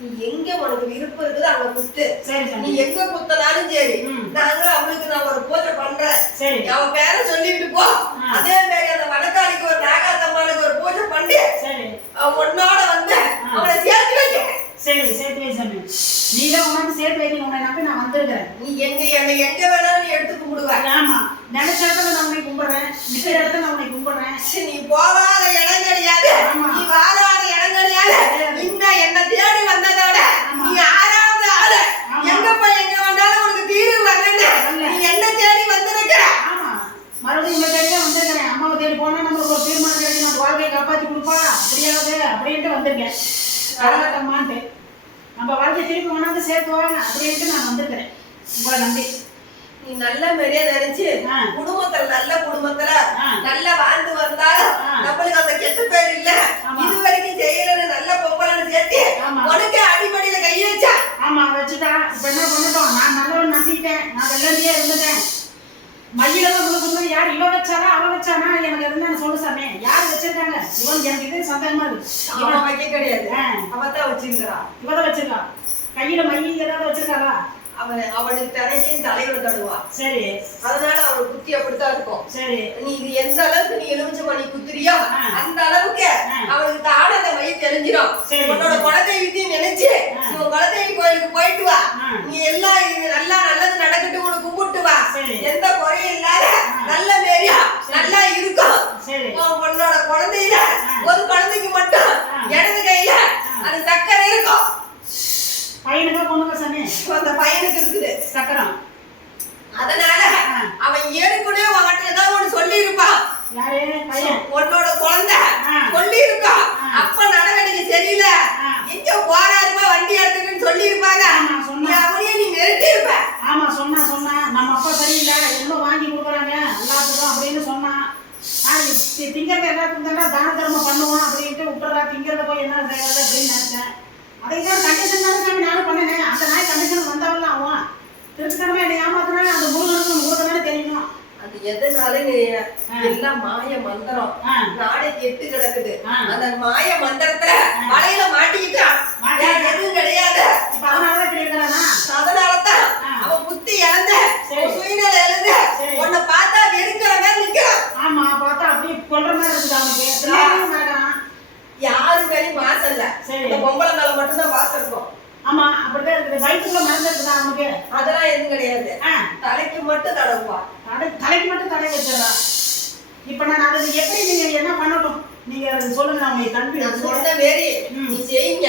நீ எங்க உனக்கு விருப்பம் இருக்குது அங்க குத்து. சரி நீ எங்க குத்தனாலும் சரி. ம். நாங்க அவளுக்கு நான் ஒரு பூஜை பண்றேன். சரி. அவன் பேரை சொல்லிட்டு போ. அதே மாதிரி அந்த வடக்காளிக்கு ஒரு நாகாத்தம்மாளுக்கு ஒரு பூஜை பண்ணி உன்னோட வந்து அவனை சேர்த்து வைக்க. சரி சேர்த்து வை சாமி நீ தான் உனக்கு சேர்த்து வைக்கணும் நம்பி நான் வந்திருக்கிறேன். நீ எங்க என்னை எங்க வேணாலும் நீ எடுத்து கும்பிடுவ. ஆமா. நினைச்ச இடத்துல நான் உன்னை கும்பிடுறேன். நிக்கிற இடத்துல நான் உன்னை கும்பிடுறேன். நீ போகாத இடம் கிடையாது ஆமா. நீ வாராத இடம் கிடையாது இன்னும் என்ன தேடி வந்ததோட ஆமா. நீ ஆறாவது ஆளு ஆமா. எங்க போய் எங்க வந்தாலும் உனக்கு தீர்வு வரலன்னு வரல. நீ என்ன தேடி வந்திருக்க ஆமா மறுபடியும் உங்க தேடி தான் வந்திருக்கிறேன் அம்மாவை தேடி போனா நம்மளுக்கு ஒரு தீர்மானம் கிடைக்கும் நம்ம வாழ்க்கையை காப்பாத்தி கொடுப்பா அப்படியாவது அப்படின்ட்டு வந்திருக்கேன் வரமாட்டம்மான்ட்டு நம்ம வாழ்க்கையை திருப்பி கொண்டாந்து சேர்த்து வாங்க அப்படின்ட்டு நான் வந்திருக்கிறேன் உங்களை நம்பி நீ நல்ல மாதிரியே நினைச்சு. குடும்பத்துல நல்ல குடும்பத்துல. நல்ல வாழ்ந்து வந்தாலும் ஆ. நம்மளுக்கு அந்த கெட்ட பேர் இல்ல. இது வரைக்கும் செய்யலன்னு நல்ல பொம்பளைன்னு சேர்த்து. உனக்கு அடிப்படையில கை வச்சா ஆமா வச்சுட்டா இப்ப என்ன பண்ணட்டும் நான் நல்லவன் நம்பிட்டேன் நான் வெள்ளந்தியே இருந்துட்டேன் தான் உங்களுக்கு யார் இவ வச்சாரா அவ வச்சானா? எனக்கு இருந்தான்னு சொல்லு சாமி. யார் வச்சிருக்காங்க? இவன் எனக்கு இது சந்தேகமா இருக்கு. அவன் இவன் வைக்க கிடையாது. அவத்தான் வச்சிருக்கிறான் இவதான் வச்சிருக்கா. கையில மயில் ஏதாவது வச்சிருக்காளா? அவன் அவனுக்கு தலைக்கும் தலையில தடுவான் சரி. அதனால அவன் புத்தி அப்படித்தான் இருக்கும். சரி. நீ இது எந்த அளவுக்கு நீ எலுமிச்ச மணி குத்துறியோ. அந்த அளவுக்கு ஆ. அவனுக்கு தான அந்த மயில் தெரிஞ்சிடும். உன்னோட குலதெய்வத்தையும் நினைச்சு ஆ. நீ உன் குலதெய்வ கோயிலுக்கு போயிட்டு வா ஆ. நீ எல்லாம் இது நல்லா நல்லது நடக்கட்டும் உனக்கு கும்பிட்டு வா சரி. எந்த குறையும் இல்லாத ஆ. நல்ல மேரியா நல்லா இருக்கும் சரி உன் உன்னோட குழந்தையில ஆ. ஒரு குழந்தைக்கு மட்டும் ஆ. இடது கையில ஆ. அது சக்கரை இருக்கும் பையனுக்கா பொண்ணுக்கா சாமி அந்த பையனுக்கு இருக்குது. சக்கரம். அதனால. அவன் ஏற்கனவே உன்கிட்ட ஏதாவது ஒண்ணு சொல்லி இருப்பான் பையன். உன்னோட குழந்தை. சொல்லி இருக்கா. அப்ப நடவடிக்கை சரியில்லை. எங்க போறாருமா வண்டி எடுத்துன்னு சொல்லி இருப்பாங்க ஆமா, சொன்னா. நீ அவனையே நீ மிரட்டி இருப்ப ஆமா சொன்னா சொன்னா. நம்ம அப்பா சரியில்லை. எல்லாம் வாங்கி கொடுக்குறாங்க? எல்லாத்துக்கும் அப்படின்னு சொன்னா. திங்கிறது எல்லாத்துக்கும் தானே தான தர்மம் பண்ணுவோம் அப்படின்ட்டு விட்டுறா திங்கிறத போய் என்ன செய்யறது அப்படின்னு நினைச்சேன். அதுக்கு தான் கண்டிஷன் தானே சாமி நானும் பண்ணினேன் அந்த நாய் கண்டிஷன் வந்தாலும் அவன் திருத்தனமா என்னை ஏமாத்தினா அந்த முருகனுக்கு முருகன் தானே தெரியணும் அது எதனால. எல்லாம் மாய மந்திரம். நாடே கெட்டு கிடக்குது. அந்த மாய மந்திரத்துல வலையில மாட்டிக்கிட்டான் எதுவும் கிடையாது அதனாலதான் இப்படி இருக்கிறானா அதனாலதான். அவன் புத்தி இழந்த. சுயநல எழுந்து சரி. உன்னை பார்த்தா வெறுக்கிற மாதிரி நிக்கிறான் ஆமா பார்த்தா அப்படியே கொல்ற மாதிரி இருக்குது அவனுக்கு யாரு சரி. இந்த பொம்பளை மேல மட்டும்தான் மாசம் இருக்கும் ஆமா அப்படிதான் இருக்குது இருக்குதா அவனுக்கு அதெல்லாம் எதுவும் கிடையாது. தலைக்கு மட்டும் தடவுவான் தடை தலைக்கு மட்டும் தடை வச்சிடறா. இப்ப நான் அதை எப்படி நீங்க என்ன பண்ணட்டும்? நீங்க சொல்லுங்க நான் உங்களை தம்பி நான் சொன்ன மாரி. நீ செய்யுங்க.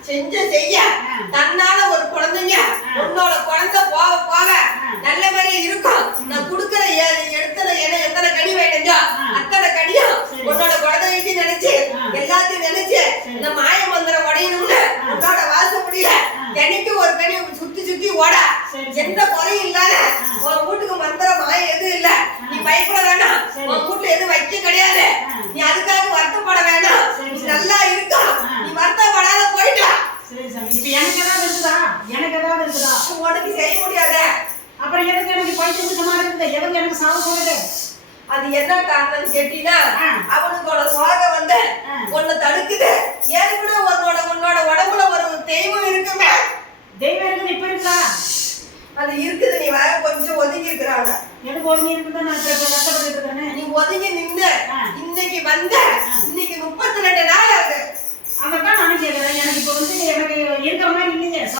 செஞ்ச செய்ய ஆ. தன்னால ஒரு குழந்தைங்க ஆ. உன்னோட குழந்தை போக போக ஆ. நல்ல மாதிரி இருக்கும் நான் குடுக்கிற ஏ- எடுத்தத என்ன எத்தனை கனி வேணுங்க ஆ. அத்தனை கனியும் சரி. உன்னோட குழந்தைக்கு நினைச்சு ஆ. எல்லாத்தையும் நினைச்சு சரி. இந்த மாய மந்திரம் உடையணும்னு ஆ. உன்னோட வாசப்படியில ஆ. எனக்கு ஒரு கனி சுத்தி சுத்தி ஓட சரி, சரி. எந்த குறையும் இல்லாத. உன் வீட்டுக்கு மந்திரம் மாய எதுவும் இல்ல. நீ பயப்பட வேண்டாம். சரி. உன் வீட்டுல எதுவும் வைக்க கிடையாது. நீ அதுக்காக வருத்தப்பட வேண்டாம். நீ. நல்லா இருக்கா. நீ வருத்தப்படாத போயிட்டா. இப்ப எனக்கு ஏதாவது இருக்குதா? எனக்கு ஏதாவது இருக்குதா? உனக்கு செய்ய முடியாத. அப்புறம் எதுக்கு எனக்கு பைத்தியம் சும்மா இருக்குது? எதுக்கு எனக்கு சாவு சொல்லுது? அது என்ன காரணம் கேட்டீங்கன்னா. அவனுக்கோட சோகம் வந்து. உன்னை தடுக்குது. ஏற்கனவே உன்னோட உன்னோட உடம்புல ஒரு தெய்வம் இருக்குமே. தெய்வம் இருக்குது இப்ப இருக்குதா அது இருக்குது நீ வேற கொஞ்சம் ஒதுங்கி இருக்கிறாங்க எதுக்கு ஒதுங்கி இருக்குதா நான் கஷ்டப்பட்டு இருக்கிறேன்னு நீ ஒதுங்கி நின்னு. இன்னைக்கு வந்த இன்னைக்கு முப்பத்தி ரெண்டு நாள் ஆகுது. அதான் நானும் கேட்கிறேன் எனக்கு இப்ப வந்து எனக்கு